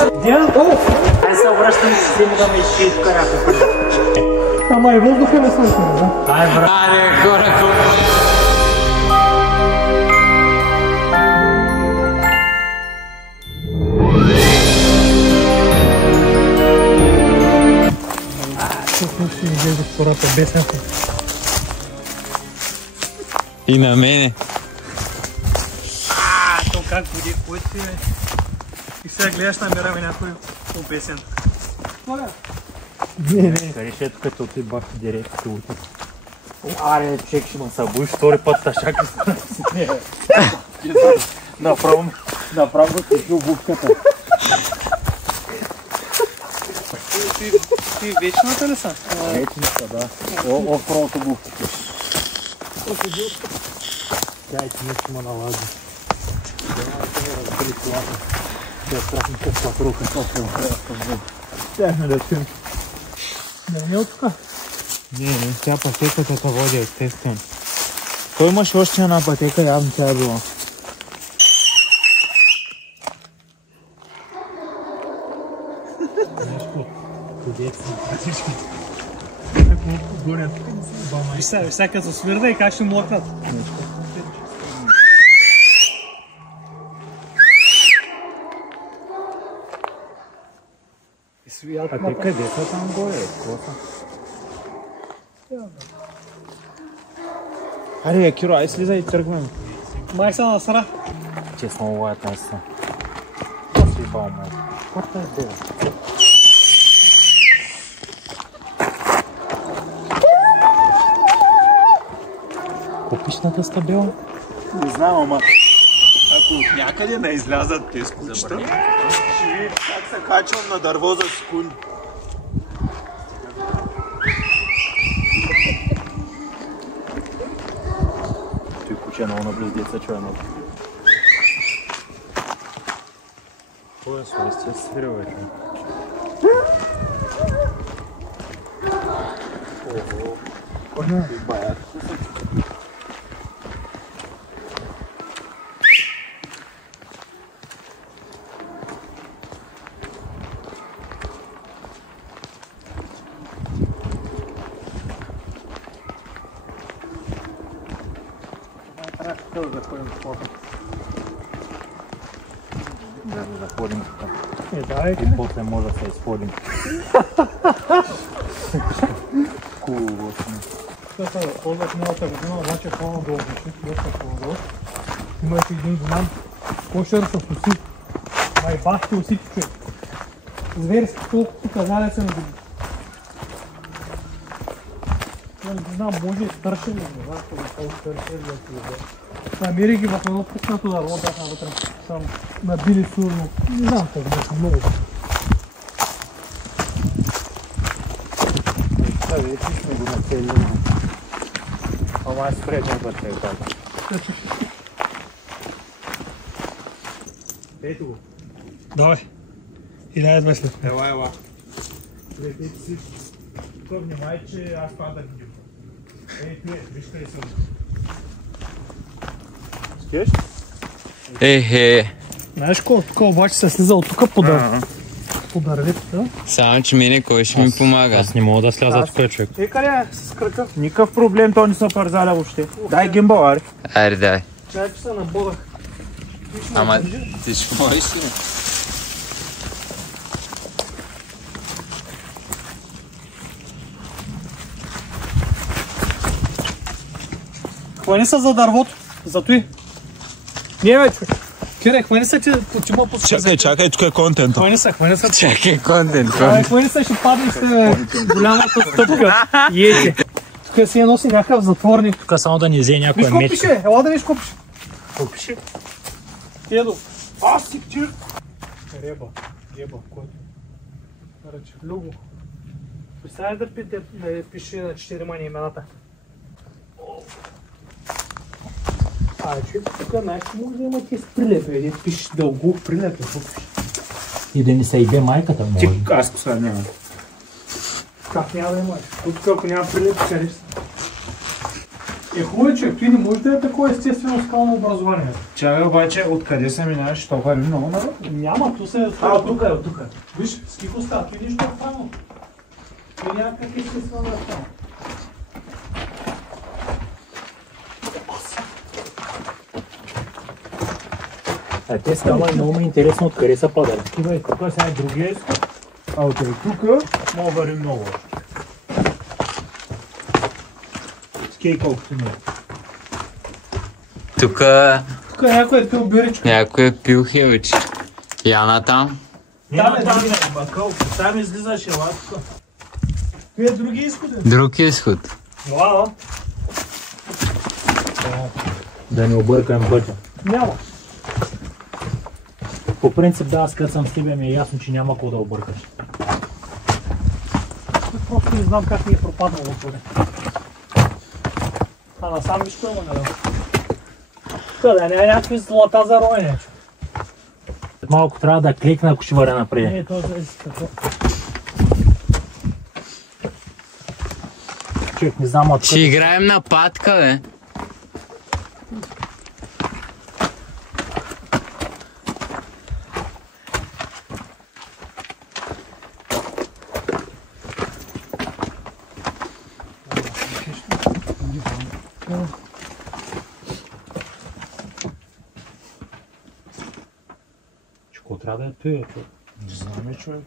Hai să връщам, че си ми да ме изчи тук някакво. Ама и въздуха не свършва, да? Ай, брат. Аре, хора, Тук ще излезе втората бесенка. И на мене. То как води, кой си е? И сега гледаш, намираме някой песен. Не. Решето като ти бах директ утре. Аре, чек ще ме събуиш втори път тъшак и не. Направо ти чу бубката. Ти вечната ли са? Вечната, да. Офровото бубката. Тя и ти нещо ме налади. Разбери колата. Тя страхна къпва рука, Тяхме да чуем. Не е от тук? Не, тя пътеката те води естествено. Той имаш още една пътека, явно тя е била. Нещо, където са всички. Горят. Виж сега като се свирда и как ще млъкнат. А те къде са там горе? Аре, Киро, ай слизай и тръгваме. Май са насра. Честно, това е тази са. Това си бал малко. Каква е бела? Купичната ста бела? Не знам, ама ако от някъде не излязат тези кучета, ще видим как се качвам на дърво за секунди. Той куче много наблюдеца човек. Кой е свойствие с свирил вече? Ого, кой е баяк? Да ходим в фото. Да заходим тук. Дайте. И после може да се изходим. Хубаво сме. Сега ползвах миналата година, обаче е по-надолу, доста по-надолу. Имаше един голям кошер с уси. Май бахте усите, човек. Зверски, толкова казали се на година. Не знам, може и стършен ли, не знам, какво стършен ли да си да. Намери ги в едно пукнато дърво, бяха вътре. Там набили сигурно. Не знам как бяха много. Това вече сме го нацелили. Ама е спреден вътре е така. Ето го. Давай. И дай сме след. Ела. Летите си. Тук внимай, че аз това да видим. Ей, виж къде съм. Скеш? Знаеш колко тук обаче се слиза от тук по дърветата. Само, че мене кой ще ми помага? Аз не мога да сляза тук, човек. Къде е с кръка? Никакъв проблем, то не са парзаля въобще. Дай гимбал, аре. Аре, дай. Чай, че се набодах. Ама ти ще можеш ли? Хвани се за дървото. За той. Не, бе, човек. Кире, хвани се ти ма по Чакай, тук е контента. Хвани се. Чакай, контент. Хвани се, ще паднеш те голямата стъпка. Ете. Тук си я носи някакъв затворник. Тук само да ни взе някоя Виж какво мечка. пише, ела да виж какво пише. Какво пише? Едо. Аз си птир. Еба, който? Ръче, Люго. Представя да пише на 4 мани имената. Човек, тук нашите може да има тези прилепи, един пише дълго прилепи. И да ни се ибе майката може. Ти каско сега няма. Как няма да имаш? Тук ако няма прилепи, къде си? Хубаво, че ти не може да е такова естествено скално образование. Чакай обаче, откъде се минаваш? То върви много народ. Няма, то се е... Тук е, тук. Виж, скифо става, ти нищо е правилно. И някак естествено да е правилно. Те става много ми интересно откъде са падали. Тук сега е другия изход. А от тук Мога върви много. скей колкото не е. Тук Някой е пил биричка. някой е пил хилчи. Яна там. Няма там е, бакъл. Там излизаш ела тук. Той е други изходи. Друг изход. Ела, Да не объркаем пътя. няма. По принцип да, аз като съм с тебе ми е ясно, че няма какво да объркаш. Просто не знам как ми е пропаднало поне. А насам виж кой има наляво. Къде не е някакви злата за роене. Малко трябва да кликна, ако ще въря напред. Не, то зависи какво. Човек, не знам откъде. Ще играем на патка, бе. Какво трябва да е той, човек? Не знаме, човек.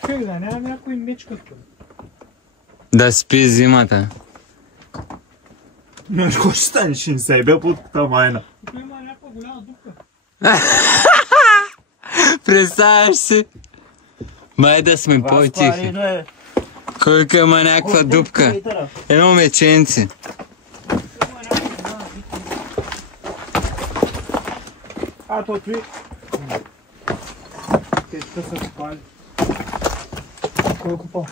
Чакай, да няма някой мечка тук. Да спи зимата. Не, какво ще стане? Ще ни себе под тамайна. Тук има някаква голяма дупка. Представяш си? Май да сме по-тихи. Колко има някаква дупка. Едно меченци. А, то ти... Те тук са спали. Кой е купал?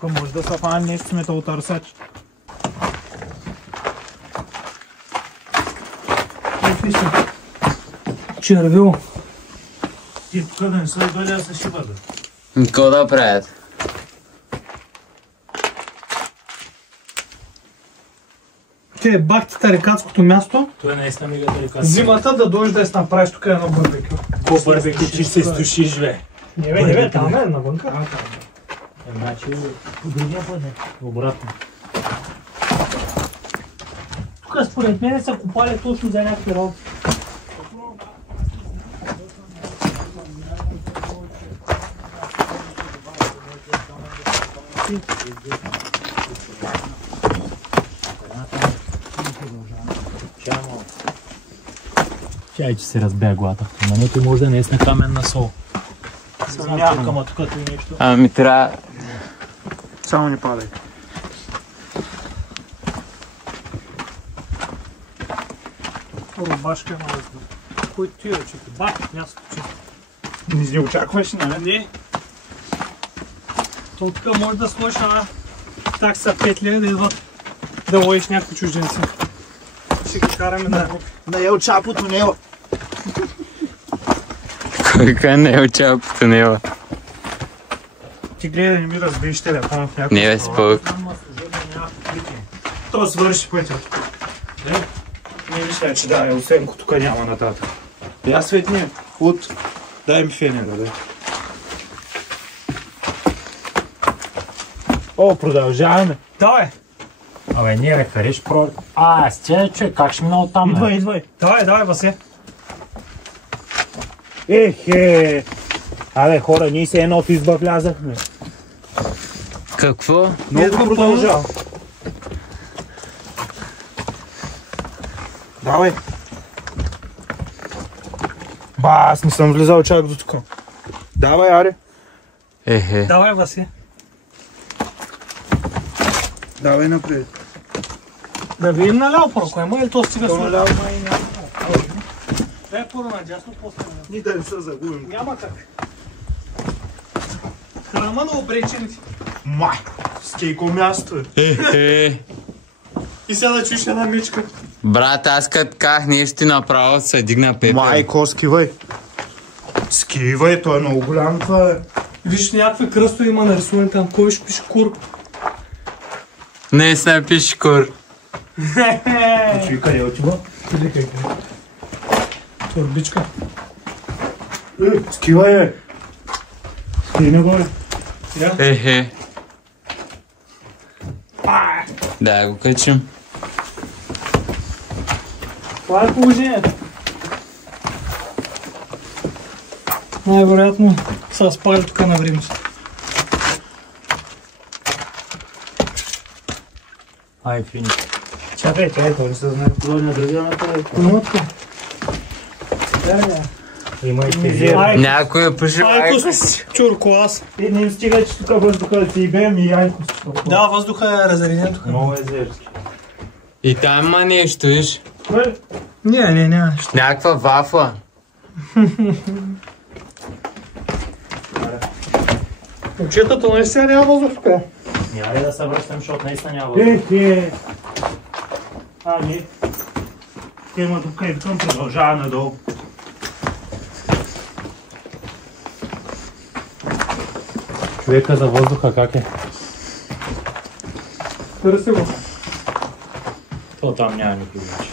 Тук може да са фани нещо с металотърсач. Какви са? Червил. Ти тук да не са дойде да се шибат. Какво да правят? Те бах ти тарикатското място. Той наистина ми ga тарикат. Зимата да дойдеш да си направиш тук едно барбекю. Какво барбекю, че ще се изтушиш, бе? Не бе, там е навънка. Значи, по другия път не. Обратно. Тук според мен са купали точно за някакви работи. Чай, че се разбя глата. На него може да не е на каменна сол. Знам, нямам. ама тук е нещо. Ами трябва... Само не падай. Рубашка има размер. Кой ти е, че бах място, че. Не очакваш, нали? Не. То тук може да сложиш една такса 5 лева да идват да ловиш някакви чужденци. Ще ги караме на групи. Да я очапото него. Колко не е очал по тунела. Ти гледай, не ми разбиеш телефона в някакво. Не бе, спок. То свърши пътя. Не мисля, че да, осенко тук няма нататък. Я светни, от... Дай ми фенера, дай. О, продължаваме. Давай, Абе, не, бе, хареш про... Аз тя човек, как ще мина оттам, бе? Идвай. давай, Васе. Ехе! Абе, хора, ние се едно в изба влязахме. Какво? Много продължавам. Давай. Ба, аз не съм влизал чак до тук. Давай, аре. Ехе. Давай, Васе. Давай напред. Да видим наляво първо, има или то стига То сме? наляво май няма. Дай първо надясно, после наляво. Ни да не се загубим. Няма как. Храма на обречените. Май, скейко място е. Ехе. И сега да чуеш една мечка. Брат, аз като ках нещо направо се дигна пепел. Майко, скивай. Скивай, той е много голям това е. Виж, някакви кръстове има нарисувани там. Кой ще пише кур? Наистина пише кур. Чуй, къде отива? Кликай. Турбичка. Скивай, бе! Скивай го, бе! Ехе. Да, го качим. Това е положението. Най-вероятно са спали тук на време. Ай, фини. Чакай, то не се знае кога на другия на това. Конотка. Има и тези. Някой е пушил Айкос, чурко аз. Не им стига, че тук въздуха да си бем и айкос. Да, въздуха е разреден тук. Много езерски. И там има нещо, виж. Не, няма нещо. Някаква вафла. Момчетата наистина няма въздух тук. Няма ли да се връщам, защото наистина няма въздух. Ами. Има тук и към продължава надолу. Човека за въздуха как е? Търси го. То там няма никой вече.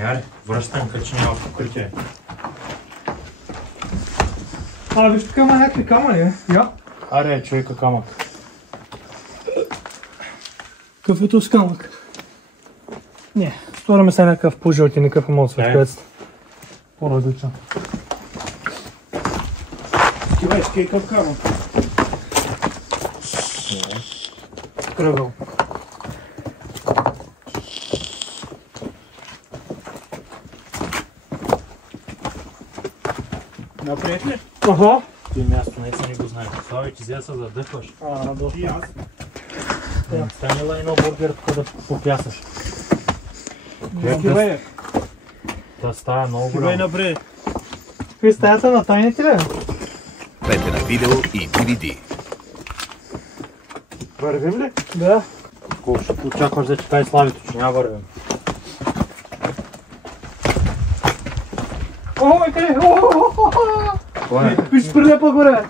Яре, връщам като че няма покритие. Виж тук има някакви камъни, я. Аре, човека камък. Кафето с камък. Не, стора ми се някакъв по-жълти, никакъв имал светквец. По-различен. Скивай, скей към камък. Кръгъл. Напред ли? Ага. Той място наистина не го знае. Слави, ти взе се задъхваш. И аз. Станила едно бургер тук да попясаш. Скивай. Та стая много Скивай голяма. напред. Какви стаята на тайните ли? Прете на видео и DVD. Вървим ли? Да. Колко ще очакваш да чекай Славито, че няма вървим. О, къде? Виж, прилепа горе.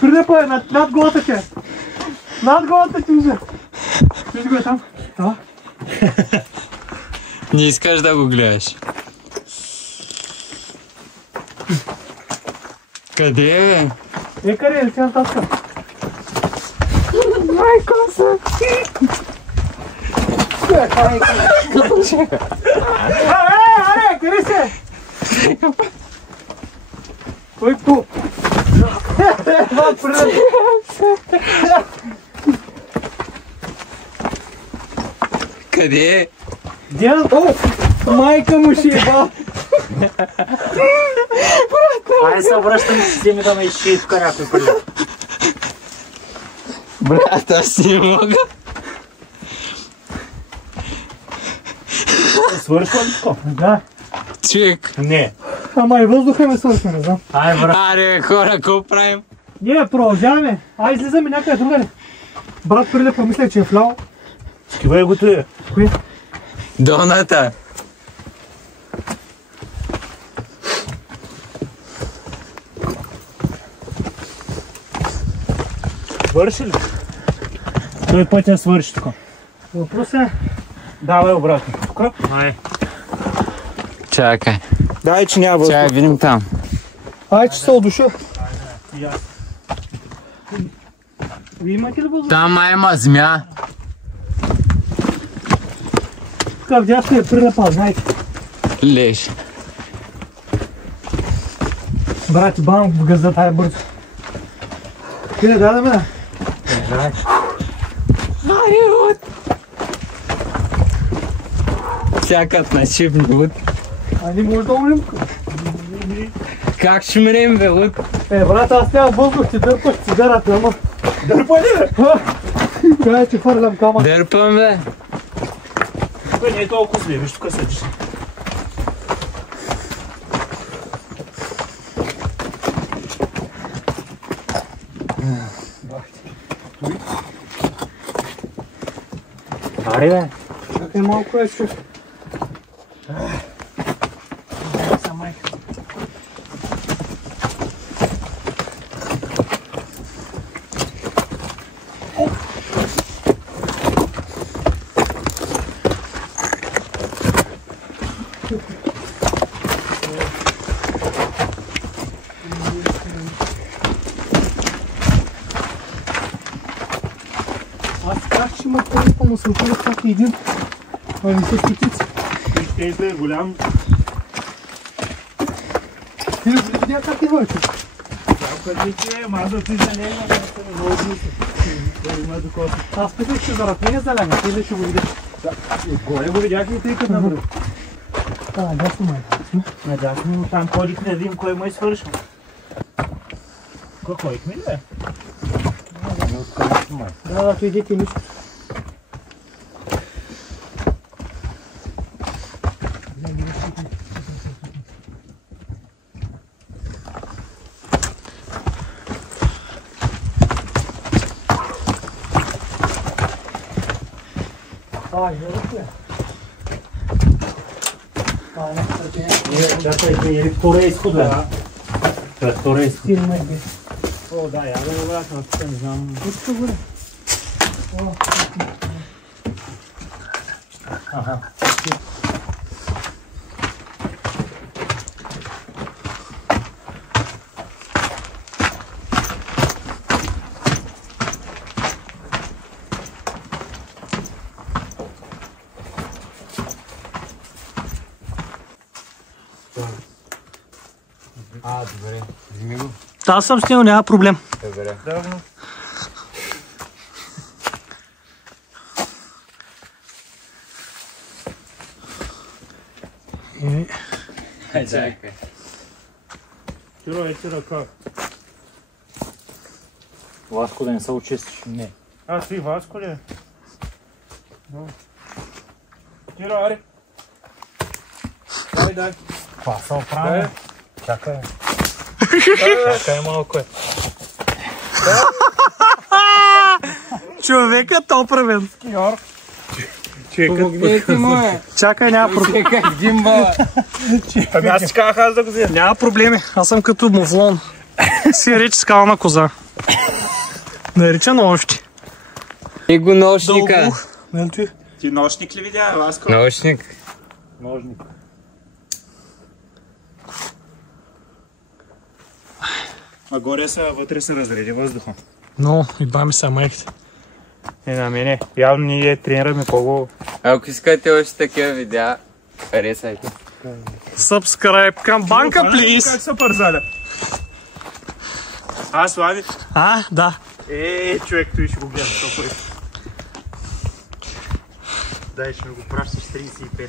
Прилепа е над главата ти. Над главата ти вижда. Виж го е там. Да. Не искаш да го гледаш. Къде е, бе? Къде е? Сега таска. Майко се. Аре, къде се? Кой пу? Къде е? Дян, майка му ще еба. Айде се връщам и си вземи да ме изшие тук някой преди. Брат, аз не мога. Свършва ли тако? Да. Човек. Не. Ама и въздуха ме свършва, не знам. Ай, брат. Аре, хора, какво правим? Ние продължаваме. Ай, излизаме някъде другаде. Брат Прилепа мисля, че е влял. Скивай го той. Кои? Доната. Свърши ли? Той пътя свърши тук. Въпрос е. Давай обратно. Тук? Ай. Чакай. Дай, че няма въздух. Чакай, видим там. Ай, че се одуша. И аз. Вие имате ли въздух? Там има змия. Тук вдясно е Прилепа, знаете. Леш. Брати, бам в газа тая бързо. Къде да ме? Чакат на шипни луд. А не може да умрем. Как ще мрем, бе, луд? Брат, аз няма въздух, ти дърпаш цигарата, ама. Дърпа ли, бе? Кая, че фърлям камък. Дърпам, бе. Бе, не е толкова зле, виж тук седиш. Аре, бе. Чакай малко е чуш. Аз как ще има по-липа, но се отида пак един. А не се стотици. Тези е голям. Ти видя как идва, че? Къде ти е? Маза ти за него, да се не много мисля. Аз питах, че зарад не е заляга, ти ли ще го видиш? Горе го видях и тъй като набръв. Дясно май. Надясно, но там ходихме да видим кой му е свършил. Какво ходихме ли бе? Да, той идете нищо. Чакай, е корейско да. Това е корейско. О, да, я да го вратна, тук не знам. Пусто горе. Добре. Вземи го. Аз съм с него, няма проблем. Добре. Чакай. Тиро, как? Васко да не се очистиш. Не. А, ти Васко ли е? Тиро, аре. Дай. Това се оправя. Чакай. Чакай малко е. Човекът оправен. Помогнете му, е. Чакай, няма проблем. Чакай, гимбала. Ами аз си казах аз да го взема. Няма проблеми. Аз съм като муфлон. Си рече скална коза. Нарича нощи. И го нощника. Ти нощник ли видя, Васко? Нощник. Ножник. А горе вътре се разреди въздуха. Но, идва ми са майките. На мене. Явно ние тренираме по-го. Ако искате още такива видеа, харесайте. Subscribe към банка, Как please. се пързаля? Слави? Да. Човек, той ще го гледам. Дай, ще ми го пращаш 35.